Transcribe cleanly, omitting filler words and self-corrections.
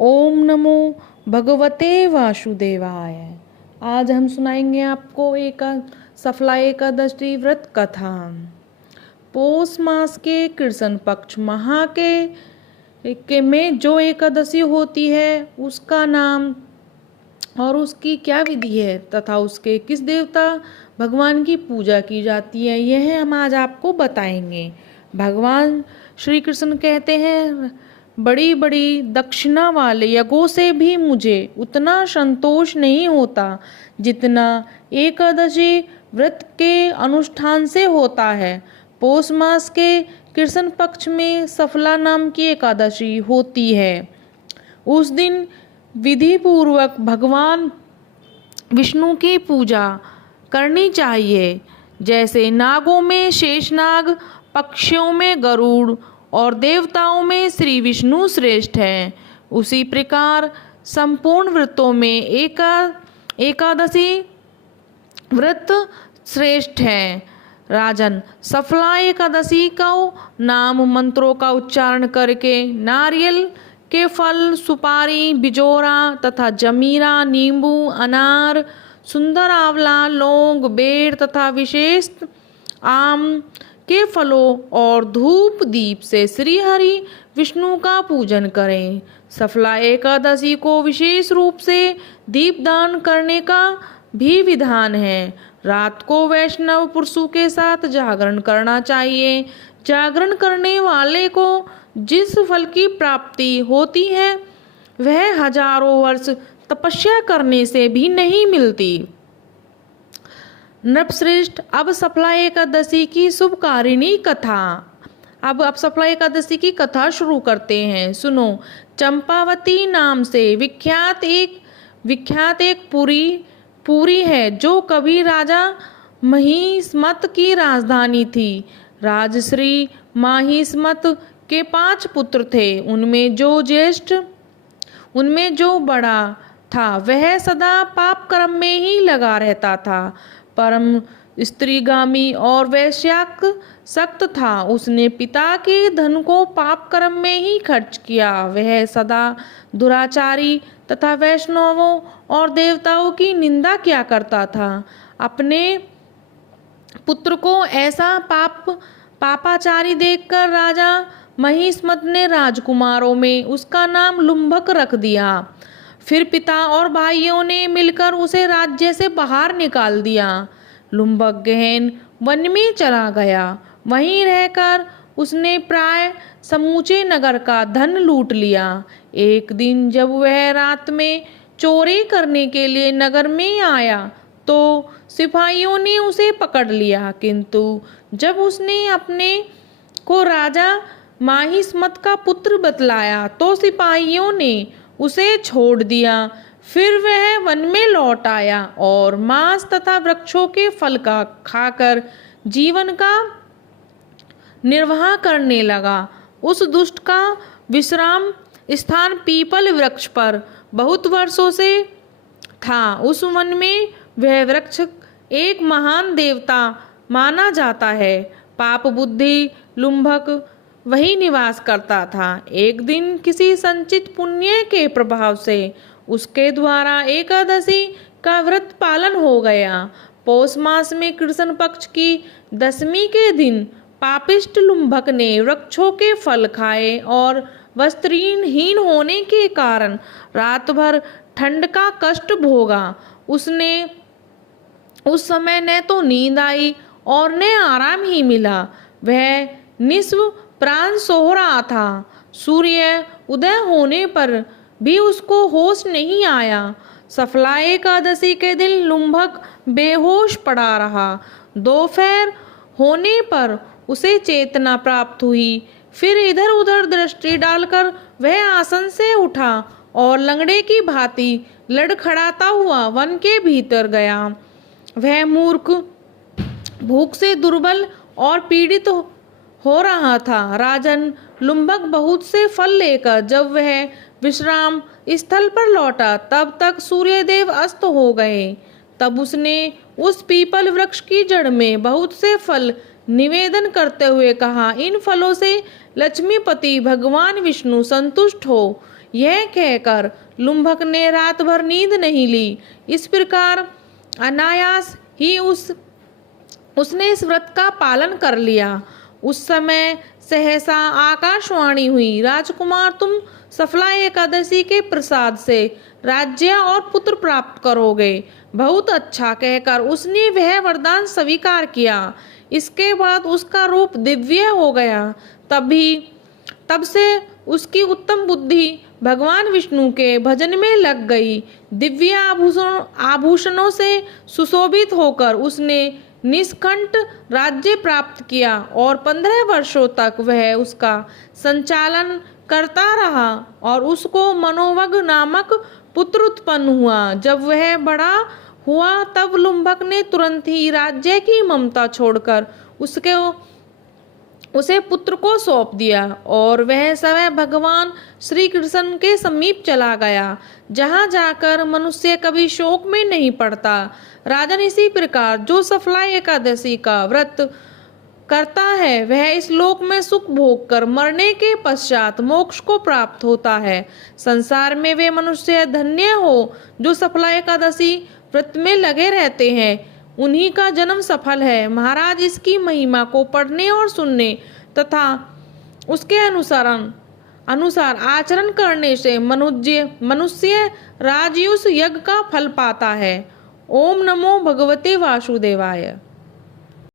ओम नमो भगवते वासुदेवाय। आज हम सुनाएंगे आपको सफला एकादशी व्रत कथा। पौष मास के कृष्ण पक्ष महा के में जो एकादशी होती है उसका नाम और उसकी क्या विधि है तथा उसके किस देवता भगवान की पूजा की जाती है, यह हम आज आपको बताएंगे। भगवान श्री कृष्ण कहते हैं, बड़ी बड़ी दक्षिणा वाले यज्ञों से भी मुझे उतना संतोष नहीं होता जितना एकादशी व्रत के अनुष्ठान से होता है। पौष मास के कृष्ण पक्ष में सफला नाम की एकादशी होती है। उस दिन विधि पूर्वक भगवान विष्णु की पूजा करनी चाहिए, जैसे नागों में शेषनाग, पक्षियों में गरुड़ और देवताओं में श्री विष्णु श्रेष्ठ हैं। उसी प्रकार संपूर्ण व्रतों में एकादशी व्रत श्रेष्ठ है। राजन, सफला एकादशी का नाम मंत्रों का उच्चारण करके नारियल के फल, सुपारी, बिजोरा तथा जमीरा, नींबू, अनार, सुंदर आंवला, लौंग, बेर तथा विशेष आम के फलों और धूप दीप से श्री हरि विष्णु का पूजन करें। सफला एकादशी को विशेष रूप से दीपदान करने का भी विधान है। रात को वैष्णव पुरुषों के साथ जागरण करना चाहिए। जागरण करने वाले को जिस फल की प्राप्ति होती है वह हजारों वर्ष तपस्या करने से भी नहीं मिलती। नृपश्रेष्ठ, अब सफला एकादशी की शुभकारिणी कथा। अब सफला एकादशी की कथा शुरू करते हैं, सुनो। चंपावती नाम से विख्यात एक पुरी है जो कभी राजा महिष्मत की राजधानी थी। राजश्री महिष्मत के 5 पुत्र थे। उनमें जो बड़ा था वह सदा पाप कर्म में ही लगा रहता था। परम स्त्रीगामी और वैश्यासक्त था। उसने पिता के धन को पाप कर्म में ही खर्च किया। वह सदा दुराचारी तथा वैष्णवों और देवताओं की निंदा किया करता था। अपने पुत्र को ऐसा पापाचारी देखकर राजा महिष्मत ने राजकुमारों में उसका नाम लुम्भक रख दिया। फिर पिता और भाइयों ने मिलकर उसे राज्य से बाहर निकाल दिया। लुम्भक गहन वन में चला गया। वहीं रहकर उसने प्राय समूचे नगर का धन लूट लिया। एक दिन जब वह रात में चोरी करने के लिए नगर में आया तो सिपाहियों ने उसे पकड़ लिया, किंतु जब उसने अपने को राजा महिष्मत का पुत्र बतलाया तो सिपाहियों ने उसे छोड़ दिया। फिर वह वन में लौट आया और मांस तथा वृक्षों के फल का खाकर जीवन का निर्वाह करने लगा। उस दुष्ट का विश्राम स्थान पीपल वृक्ष पर बहुत वर्षों से था। उस वन में वह वृक्ष एक महान देवता माना जाता है। पाप बुद्धि लुम्भक वही निवास करता था। एक दिन किसी संचित पुण्य के प्रभाव से उसके द्वारा एकादशी का व्रत पालन हो गया। पौष मास में कृष्ण पक्ष की दशमी के दिन पापिष्ट लुम्भक ने वृक्षों के फल खाए और वस्त्रहीन होने के कारण रात भर ठंड का कष्ट भोगा। उसने उस समय न तो नींद आई और न आराम ही मिला। वह निस्व प्राण सो रहा था। सूर्य उदय होने पर भी उसको होश नहीं आया। सफला एकादशी के दिन लुम्भक बेहोश पड़ा रहा। दोपहर होने पर उसे चेतना प्राप्त हुई। फिर इधर उधर दृष्टि डालकर वह आसन से उठा और लंगड़े की भांति लड़खड़ाता हुआ वन के भीतर गया। वह मूर्ख भूख से दुर्बल और पीड़ित हो रहा था। राजन, लुम्भक बहुत से फल लेकर जब वह विश्राम स्थल पर लौटा तब तक सूर्यदेव अस्त हो गए। तब उसने उस पीपल वृक्ष की जड़ में बहुत से फल निवेदन करते हुए कहा, इन फलों से लक्ष्मीपति भगवान विष्णु संतुष्ट हो। यह कहकर लुम्भक ने रात भर नींद नहीं ली। इस प्रकार अनायास ही उसने इस व्रत का पालन कर लिया। उस समय सहसा आकाशवाणी हुई, राजकुमार तुम सफला एकादशी के प्रसाद से राज्य और पुत्र प्राप्त करोगे। बहुत अच्छा कहकर उसने वह वरदान स्वीकार किया। इसके बाद उसका रूप दिव्य हो गया। तब से उसकी उत्तम बुद्धि भगवान विष्णु के भजन में लग गई। दिव्य आभूषणों से सुशोभित होकर उसने निष्कंठ राज्य प्राप्त किया और 15 वर्षों तक वह उसका संचालन करता रहा और उसको मनोवग नामक पुत्र उत्पन्न हुआ। जब वह बड़ा हुआ तब लुम्भक ने तुरंत ही राज्य की ममता छोड़कर उसे पुत्र को सौंप दिया और वह स्वयं भगवान श्री कृष्ण के समीप चला गया, जहाँ जाकर मनुष्य कभी शोक में नहीं पड़ता। राजन, इसी प्रकार जो सफला एकादशी का व्रत करता है वह इस लोक में सुख भोग कर मरने के पश्चात मोक्ष को प्राप्त होता है। संसार में वे मनुष्य धन्य हो जो सफला एकादशी व्रत में लगे रहते हैं, उन्हीं का जन्म सफल है। महाराज, इसकी महिमा को पढ़ने और सुनने तथा उसके अनुसार आचरण करने से मनुष्य राजयूष यज्ञ का फल पाता है। ओम नमो भगवते वासुदेवाय।